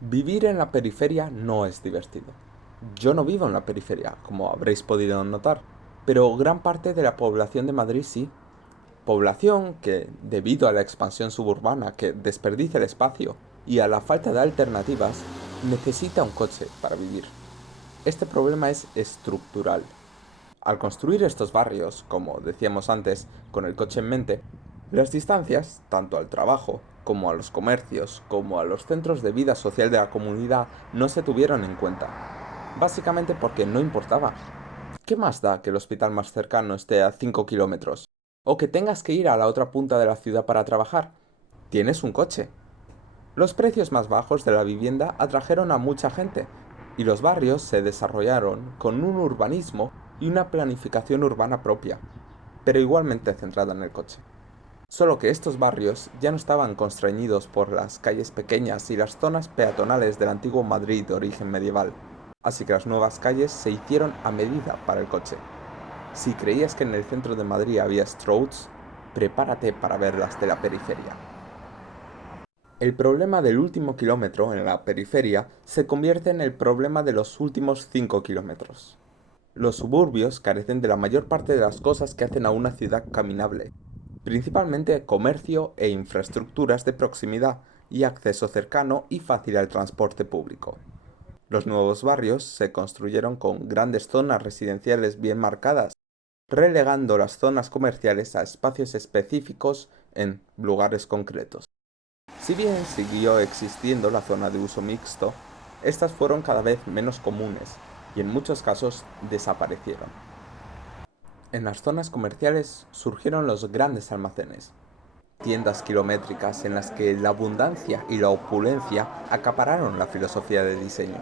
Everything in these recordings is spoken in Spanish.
Vivir en la periferia no es divertido. Yo no vivo en la periferia, como habréis podido notar, pero gran parte de la población de Madrid sí. Población que, debido a la expansión suburbana que desperdicia el espacio y a la falta de alternativas, necesita un coche para vivir. Este problema es estructural. Al construir estos barrios, como decíamos antes, con el coche en mente, las distancias, tanto al trabajo, como a los comercios, como a los centros de vida social de la comunidad, no se tuvieron en cuenta. Básicamente porque no importaba. ¿Qué más da que el hospital más cercano esté a 5 kilómetros? ¿O que tengas que ir a la otra punta de la ciudad para trabajar? Tienes un coche. Los precios más bajos de la vivienda atrajeron a mucha gente, y los barrios se desarrollaron con un urbanismo y una planificación urbana propia, pero igualmente centrada en el coche. Solo que estos barrios ya no estaban constreñidos por las calles pequeñas y las zonas peatonales del antiguo Madrid de origen medieval, así que las nuevas calles se hicieron a medida para el coche. Si creías que en el centro de Madrid había Strouds, prepárate para ver las de la periferia. El problema del último kilómetro en la periferia se convierte en el problema de los últimos 5 kilómetros. Los suburbios carecen de la mayor parte de las cosas que hacen a una ciudad caminable, principalmente comercio e infraestructuras de proximidad y acceso cercano y fácil al transporte público. Los nuevos barrios se construyeron con grandes zonas residenciales bien marcadas, relegando las zonas comerciales a espacios específicos en lugares concretos. Si bien siguió existiendo la zona de uso mixto, estas fueron cada vez menos comunes y en muchos casos desaparecieron. En las zonas comerciales surgieron los grandes almacenes, tiendas kilométricas en las que la abundancia y la opulencia acapararon la filosofía de diseño.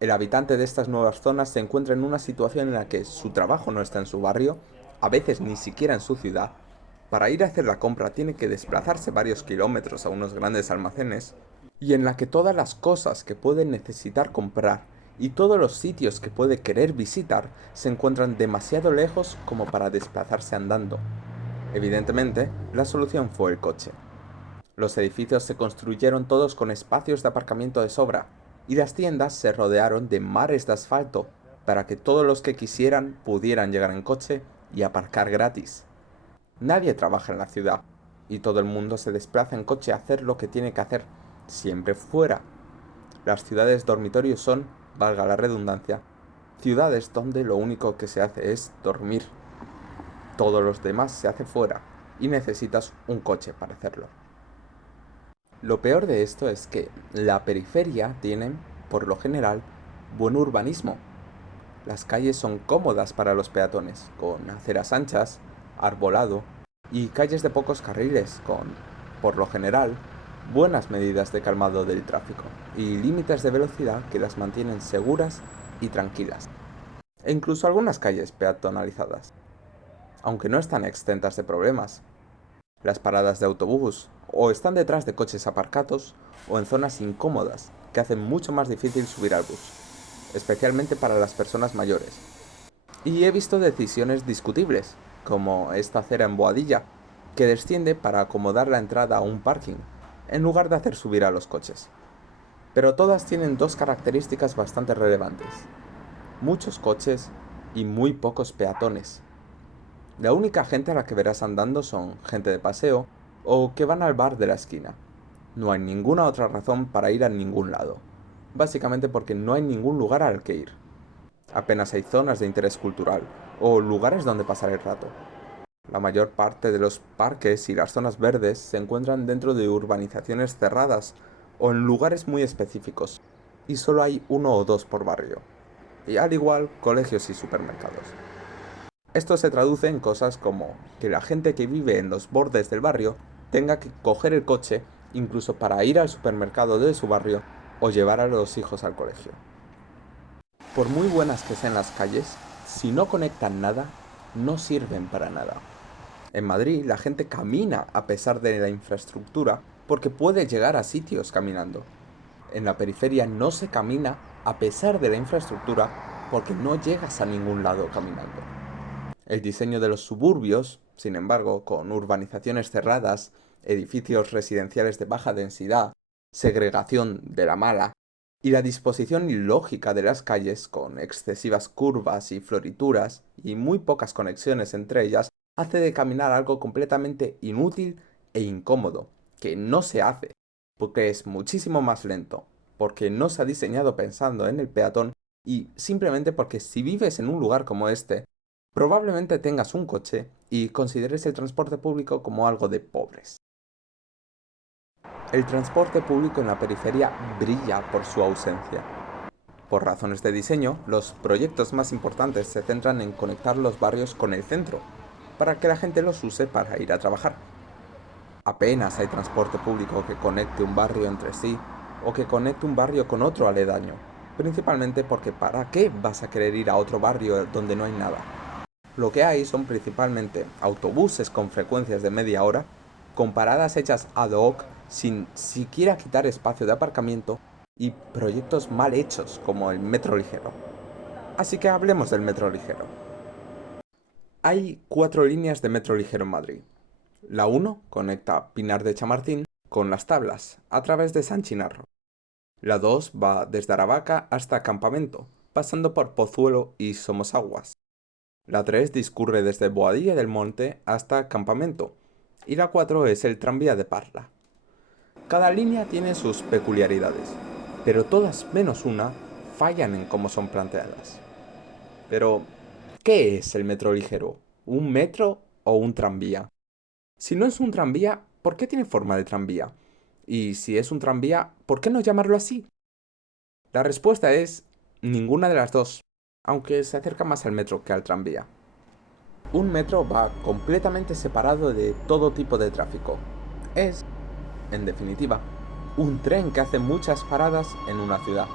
El habitante de estas nuevas zonas se encuentra en una situación en la que su trabajo no está en su barrio, a veces ni siquiera en su ciudad. Para ir a hacer la compra tiene que desplazarse varios kilómetros a unos grandes almacenes, y en la que todas las cosas que puede necesitar comprar y todos los sitios que puede querer visitar se encuentran demasiado lejos como para desplazarse andando. Evidentemente, la solución fue el coche. Los edificios se construyeron todos con espacios de aparcamiento de sobra, y las tiendas se rodearon de mares de asfalto para que todos los que quisieran pudieran llegar en coche y aparcar gratis. Nadie trabaja en la ciudad, y todo el mundo se desplaza en coche a hacer lo que tiene que hacer, siempre fuera. Las ciudades dormitorios son, valga la redundancia, ciudades donde lo único que se hace es dormir. Todo lo demás se hace fuera, y necesitas un coche para hacerlo. Lo peor de esto es que la periferia tiene, por lo general, buen urbanismo. Las calles son cómodas para los peatones, con aceras anchas, arbolado y calles de pocos carriles, con, por lo general, buenas medidas de calmado del tráfico y límites de velocidad que las mantienen seguras y tranquilas. E incluso algunas calles peatonalizadas, aunque no están exentas de problemas. Las paradas de autobús o están detrás de coches aparcados o en zonas incómodas que hacen mucho más difícil subir al bus, especialmente para las personas mayores. Y he visto decisiones discutibles, como esta acera en Boadilla, que desciende para acomodar la entrada a un parking, en lugar de hacer subir a los coches. Pero todas tienen dos características bastante relevantes: muchos coches y muy pocos peatones. La única gente a la que verás andando son gente de paseo o que van al bar de la esquina. No hay ninguna otra razón para ir a ningún lado, básicamente porque no hay ningún lugar al que ir. Apenas hay zonas de interés cultural o lugares donde pasar el rato. La mayor parte de los parques y las zonas verdes se encuentran dentro de urbanizaciones cerradas o en lugares muy específicos, y solo hay uno o dos por barrio. Y al igual, colegios y supermercados. Esto se traduce en cosas como que la gente que vive en los bordes del barrio tenga que coger el coche incluso para ir al supermercado de su barrio o llevar a los hijos al colegio. Por muy buenas que sean las calles, si no conectan nada, no sirven para nada. En Madrid la gente camina a pesar de la infraestructura porque puede llegar a sitios caminando. En la periferia no se camina a pesar de la infraestructura porque no llegas a ningún lado caminando. El diseño de los suburbios, sin embargo, con urbanizaciones cerradas, edificios residenciales de baja densidad segregación de la mala y la disposición ilógica de las calles con excesivas curvas y florituras y muy pocas conexiones entre ellas hace de caminar algo completamente inútil e incómodo, que no se hace, porque es muchísimo más lento, porque no se ha diseñado pensando en el peatón y simplemente porque si vives en un lugar como este, probablemente tengas un coche y consideres el transporte público como algo de pobres. El transporte público en la periferia brilla por su ausencia. Por razones de diseño, los proyectos más importantes se centran en conectar los barrios con el centro, para que la gente los use para ir a trabajar. Apenas hay transporte público que conecte un barrio entre sí o que conecte un barrio con otro aledaño, principalmente porque ¿para qué vas a querer ir a otro barrio donde no hay nada? Lo que hay son principalmente autobuses con frecuencias de media hora, con paradas hechas ad hoc sin siquiera quitar espacio de aparcamiento y proyectos mal hechos como el metro ligero. Así que hablemos del metro ligero. Hay 4 líneas de metro ligero en Madrid. La 1 conecta Pinar de Chamartín con Las Tablas a través de San Chinarro. La 2 va desde Aravaca hasta Campamento, pasando por Pozuelo y Somosaguas. La 3 discurre desde Boadilla del Monte hasta Campamento. Y la 4 es el tranvía de Parla. Cada línea tiene sus peculiaridades, pero todas menos una fallan en cómo son planteadas. Pero, ¿qué es el metro ligero? ¿Un metro o un tranvía? Si no es un tranvía, ¿por qué tiene forma de tranvía? Y si es un tranvía, ¿por qué no llamarlo así? La respuesta es ninguna de las dos, aunque se acerca más al metro que al tranvía. Un metro va completamente separado de todo tipo de tráfico. Es, en definitiva, un tren que hace muchas paradas en una ciudad.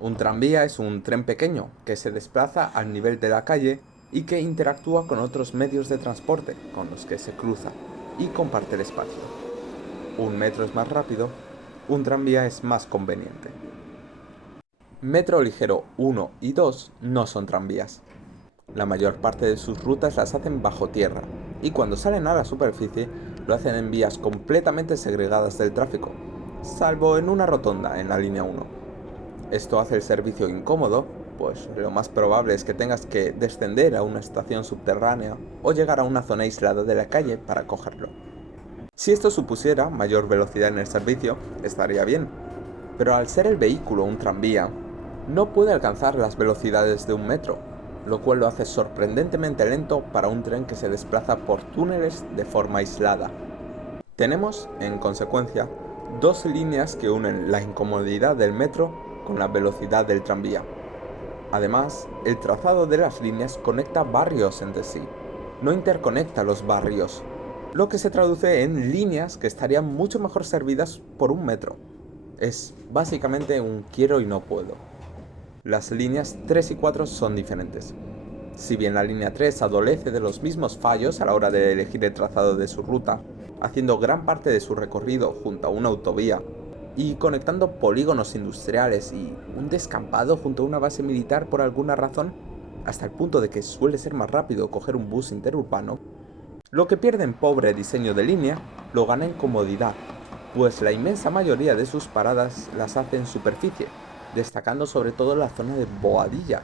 Un tranvía es un tren pequeño que se desplaza al nivel de la calle y que interactúa con otros medios de transporte con los que se cruza y comparte el espacio. Un metro es más rápido, un tranvía es más conveniente. Metro Ligero 1 y 2 no son tranvías. La mayor parte de sus rutas las hacen bajo tierra y cuando salen a la superficie lo hacen en vías completamente segregadas del tráfico, salvo en una rotonda en la línea 1. Esto hace el servicio incómodo, pues lo más probable es que tengas que descender a una estación subterránea o llegar a una zona aislada de la calle para cogerlo. Si esto supusiera mayor velocidad en el servicio, estaría bien, pero al ser el vehículo un tranvía, no puede alcanzar las velocidades de un metro, lo cual lo hace sorprendentemente lento para un tren que se desplaza por túneles de forma aislada. Tenemos, en consecuencia, 2 líneas que unen la incomodidad del metro con la velocidad del tranvía. Además, el trazado de las líneas conecta barrios entre sí, no interconecta los barrios, lo que se traduce en líneas que estarían mucho mejor servidas por un metro. Es básicamente un quiero y no puedo. Las líneas 3 y 4 son diferentes. Si bien la línea 3 adolece de los mismos fallos a la hora de elegir el trazado de su ruta, haciendo gran parte de su recorrido junto a una autovía y conectando polígonos industriales y un descampado junto a una base militar por alguna razón, hasta el punto de que suele ser más rápido coger un bus interurbano, lo que pierde en pobre diseño de línea lo gana en comodidad, pues la inmensa mayoría de sus paradas las hace en superficie, destacando sobre todo la zona de Boadilla,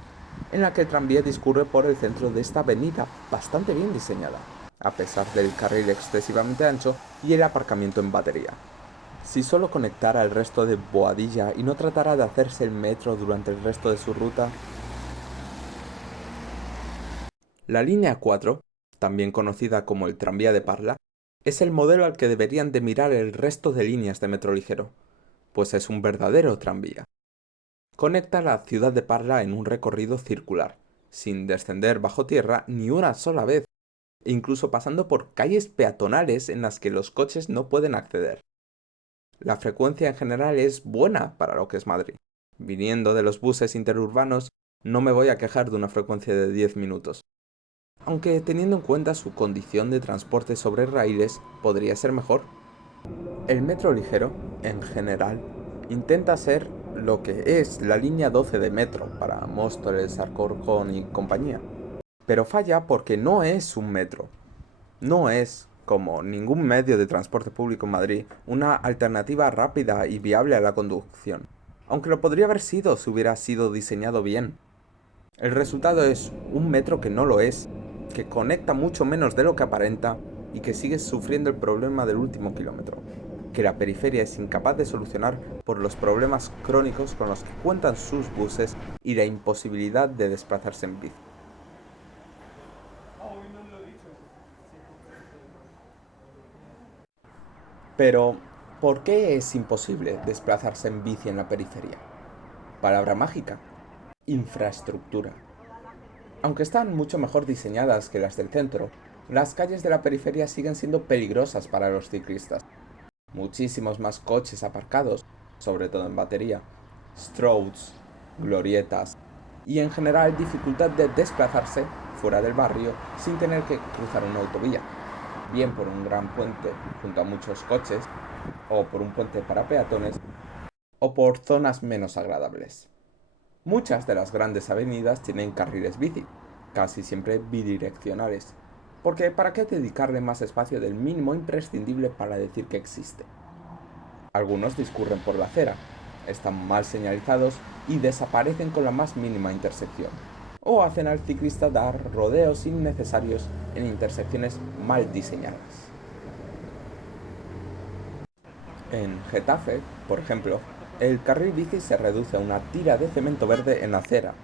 en la que el tranvía discurre por el centro de esta avenida bastante bien diseñada, a pesar del carril excesivamente ancho y el aparcamiento en batería. Si solo conectara el resto de Boadilla y no tratara de hacerse el metro durante el resto de su ruta. La línea 4, también conocida como el tranvía de Parla, es el modelo al que deberían de mirar el resto de líneas de metro ligero, pues es un verdadero tranvía. Conecta la ciudad de Parla en un recorrido circular, sin descender bajo tierra ni una sola vez, e incluso pasando por calles peatonales en las que los coches no pueden acceder. La frecuencia en general es buena para lo que es Madrid. Viniendo de los buses interurbanos, no me voy a quejar de una frecuencia de 10 minutos. Aunque teniendo en cuenta su condición de transporte sobre raíles, podría ser mejor. El metro ligero, en general, intenta ser lo que es la línea 12 de metro para Móstoles, Alcorcón y compañía. Pero falla porque no es un metro. No es, como ningún medio de transporte público en Madrid, una alternativa rápida y viable a la conducción, aunque lo podría haber sido si hubiera sido diseñado bien. El resultado es un metro que no lo es, que conecta mucho menos de lo que aparenta y que sigue sufriendo el problema del último kilómetro, que la periferia es incapaz de solucionar por los problemas crónicos con los que cuentan sus buses y la imposibilidad de desplazarse en bici. Pero, ¿por qué es imposible desplazarse en bici en la periferia? Palabra mágica: infraestructura. Aunque están mucho mejor diseñadas que las del centro, las calles de la periferia siguen siendo peligrosas para los ciclistas. Muchísimos más coches aparcados, sobre todo en batería, strolls, glorietas y en general dificultad de desplazarse fuera del barrio sin tener que cruzar una autovía, bien por un gran puente junto a muchos coches, o por un puente para peatones, o por zonas menos agradables. Muchas de las grandes avenidas tienen carriles bici, casi siempre bidireccionales, porque ¿para qué dedicarle más espacio del mínimo imprescindible para decir que existe? Algunos discurren por la acera, están mal señalizados y desaparecen con la más mínima intersección, o hacen al ciclista dar rodeos innecesarios en intersecciones mal diseñadas. En Getafe, por ejemplo, el carril bici se reduce a una tira de cemento verde en la acera,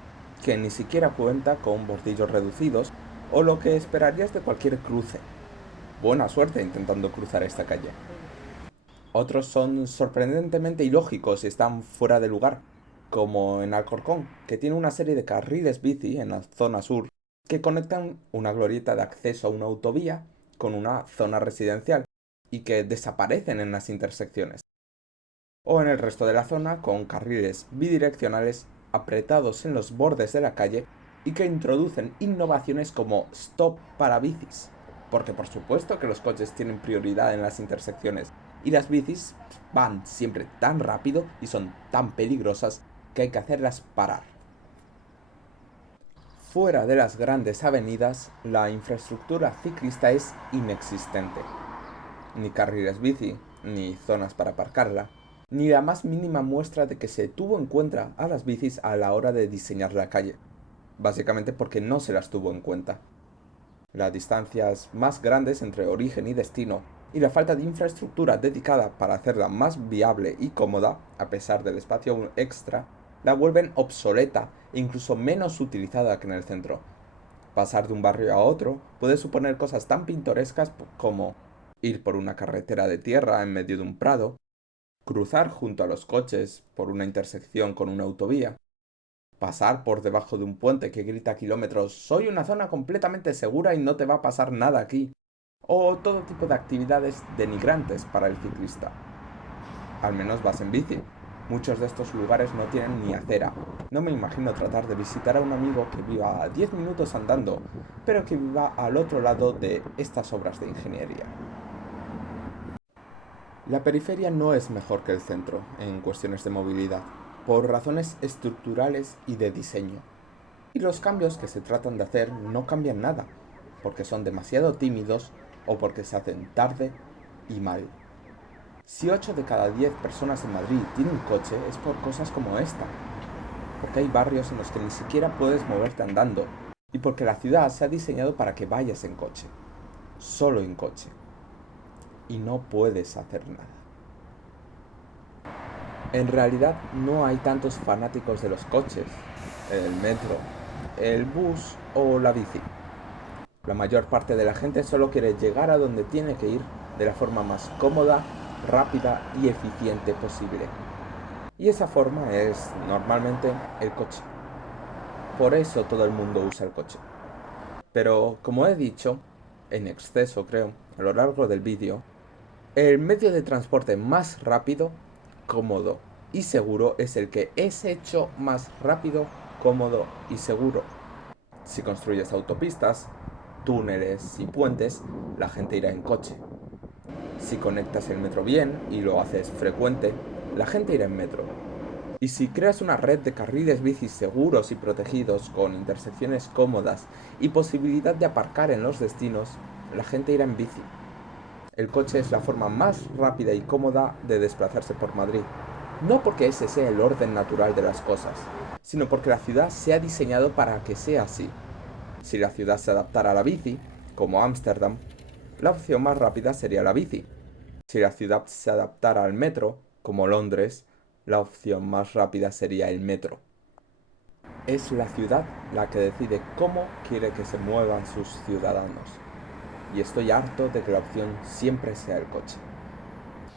que ni siquiera cuenta con bordillos reducidos o lo que esperarías de cualquier cruce. Buena suerte intentando cruzar esta calle. Otros son sorprendentemente ilógicos y están fuera de lugar, como en Alcorcón, que tiene una serie de carriles bici en la zona sur que conectan una glorieta de acceso a una autovía con una zona residencial y que desaparecen en las intersecciones. O en el resto de la zona con carriles bidireccionales apretados en los bordes de la calle y que introducen innovaciones como stop para bicis, porque por supuesto que los coches tienen prioridad en las intersecciones y las bicis van siempre tan rápido y son tan peligrosas que hay que hacerlas parar. Fuera de las grandes avenidas, la infraestructura ciclista es inexistente. Ni carriles bici, ni zonas para aparcarla, ni la más mínima muestra de que se tuvo en cuenta a las bicis a la hora de diseñar la calle, básicamente porque no se las tuvo en cuenta. Las distancias más grandes entre origen y destino y la falta de infraestructura dedicada para hacerla más viable y cómoda, a pesar del espacio extra, la vuelven obsoleta e incluso menos utilizada que en el centro. Pasar de un barrio a otro puede suponer cosas tan pintorescas como ir por una carretera de tierra en medio de un prado, cruzar junto a los coches por una intersección con una autovía, pasar por debajo de un puente que grita a kilómetros «Soy una zona completamente segura y no te va a pasar nada aquí», o todo tipo de actividades denigrantes para el ciclista. Al menos vas en bici. Muchos de estos lugares no tienen ni acera. No me imagino tratar de visitar a un amigo que viva a 10 minutos andando, pero que viva al otro lado de estas obras de ingeniería. La periferia no es mejor que el centro en cuestiones de movilidad, por razones estructurales y de diseño. Y los cambios que se tratan de hacer no cambian nada, porque son demasiado tímidos o porque se hacen tarde y mal. Si 8 de cada 10 personas en Madrid tienen coche es por cosas como esta, porque hay barrios en los que ni siquiera puedes moverte andando, y porque la ciudad se ha diseñado para que vayas en coche, solo en coche, y no puedes hacer nada. En realidad no hay tantos fanáticos de los coches, el metro, el bus o la bici. La mayor parte de la gente solo quiere llegar a donde tiene que ir de la forma más cómoda, rápida y eficiente posible. Y esa forma es, normalmente, el coche. Por eso todo el mundo usa el coche. Pero, como he dicho, en exceso creo, a lo largo del vídeo, el medio de transporte más rápido, cómodo y seguro es el que es hecho más rápido, cómodo y seguro. Si construyes autopistas, túneles y puentes, la gente irá en coche. Si conectas el metro bien y lo haces frecuente, la gente irá en metro. Y si creas una red de carriles bici seguros y protegidos con intersecciones cómodas y posibilidad de aparcar en los destinos, la gente irá en bici. El coche es la forma más rápida y cómoda de desplazarse por Madrid. No porque ese sea el orden natural de las cosas, sino porque la ciudad se ha diseñado para que sea así. Si la ciudad se adaptara a la bici, como Ámsterdam, la opción más rápida sería la bici. Si la ciudad se adaptara al metro, como Londres, la opción más rápida sería el metro. Es la ciudad la que decide cómo quiere que se muevan sus ciudadanos. Y estoy harto de que la opción siempre sea el coche.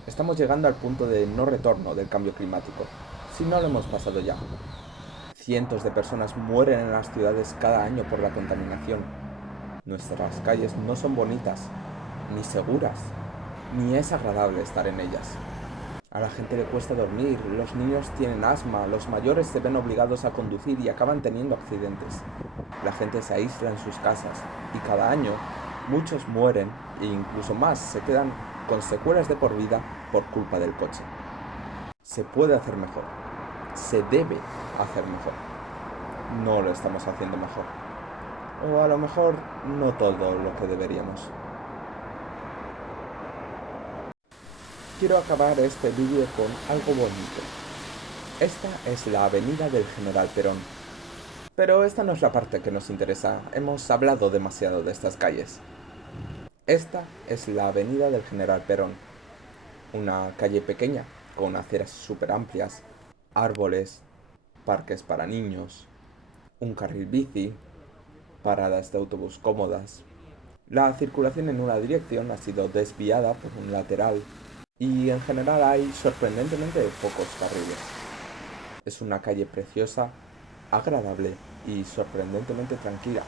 Estamos llegando al punto de no retorno del cambio climático, si no lo hemos pasado ya. Cientos de personas mueren en las ciudades cada año por la contaminación. Nuestras calles no son bonitas, ni seguras, ni es agradable estar en ellas. A la gente le cuesta dormir, los niños tienen asma, los mayores se ven obligados a conducir y acaban teniendo accidentes. La gente se aísla en sus casas y cada año muchos mueren e incluso más se quedan con secuelas de por vida por culpa del coche. Se puede hacer mejor, se debe hacer mejor. No lo estamos haciendo mejor. O a lo mejor no todo lo que deberíamos. Quiero acabar este vídeo con algo bonito. Esta es la avenida del General Perón. Pero esta no es la parte que nos interesa, hemos hablado demasiado de estas calles. Esta es la avenida del General Perón. Una calle pequeña, con aceras súper amplias, árboles, parques para niños, un carril bici, paradas de autobús cómodas. La circulación en una dirección ha sido desviada por un lateral y en general hay sorprendentemente pocos carriles. Es una calle preciosa, agradable y sorprendentemente tranquila.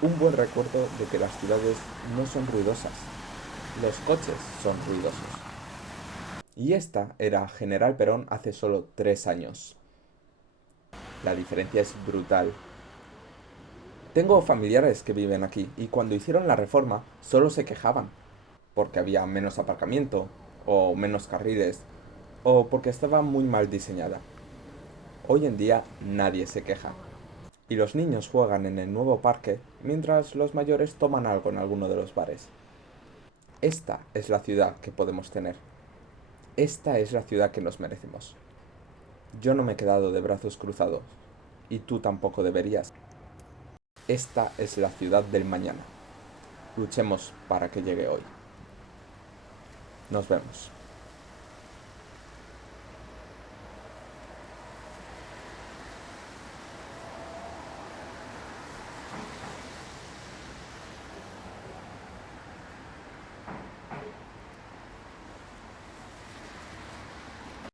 Un buen recuerdo de que las ciudades no son ruidosas, los coches son ruidosos. Y esta era General Perón hace solo 3 años. La diferencia es brutal. Tengo familiares que viven aquí y cuando hicieron la reforma solo se quejaban porque había menos aparcamiento o menos carriles o porque estaba muy mal diseñada. Hoy en día nadie se queja y los niños juegan en el nuevo parque mientras los mayores toman algo en alguno de los bares. Esta es la ciudad que podemos tener. Esta es la ciudad que nos merecemos. Yo no me he quedado de brazos cruzados y tú tampoco deberías. Esta es la ciudad del mañana. Luchemos para que llegue hoy. Nos vemos.